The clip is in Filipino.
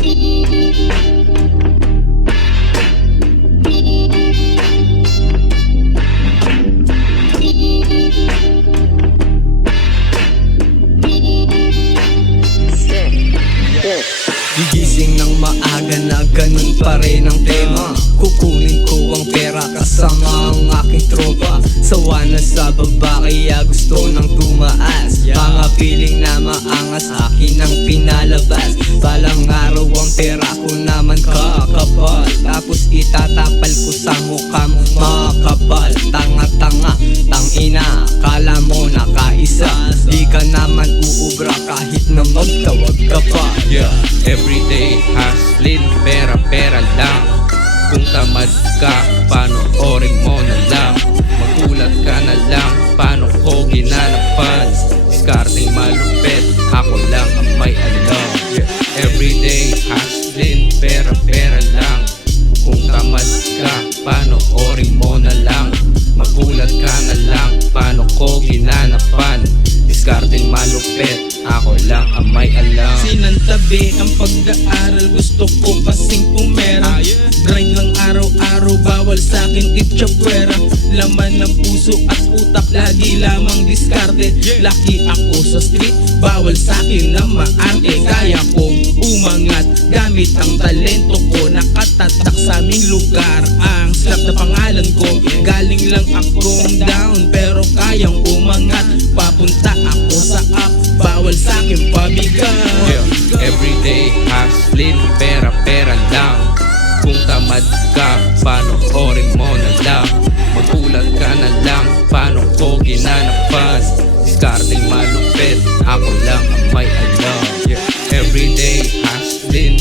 Gigising ng maaga na ganun pa rin ang tema. Kukunin ko ang pera kasama ang aking tropa. Sawa na sa baba kaya gusto nang tumaas. Mga piling na maangas akin ang pinalabas. Balang araw ang pera ko naman kakapal. Tapos itatapal ko sa mukha mo makapal. Tanga-tanga, tangina, kala mo nakaisa. Di ka naman uubra kahit na magtawag ka pa. Everyday hustling, pera-pera lang. Kung tamad ka, panoorin mo na lang. Magulat ka na lang, paano ko ginanapan. Discarding malupit, ako lang ang may alam. Everyday hustling, pera-pera lang. Kung tamad ka, panoorin mo na lang. Magulat ka na lang, paano ko ginanapan. Discarding malupit, ako lang ang may alam. Sinantabi ang pag-aaral, gusto ko kasing pumera. Grind lang araw-araw, bawal sa'kin itchapwera. Laman ng puso at utak, lagi lamang diskarte. Laki ako sa street, bawal sa'kin na maarte. Kaya kong umangat, gamit ang talento ko. Nakatatak sa aming lugar, ang slap na pangalan ko. Galing lang akong down, pero kayang umangat. Papunta ako sa up, bawal sa'kin pabigat. Everyday hustling, pera-pera lang. Kung tamad ka, panoorin mo na lang. Magulat ka na lang, paano ko ginanapan. Discarding malupit, ako lang ang may alam. Everyday hustling,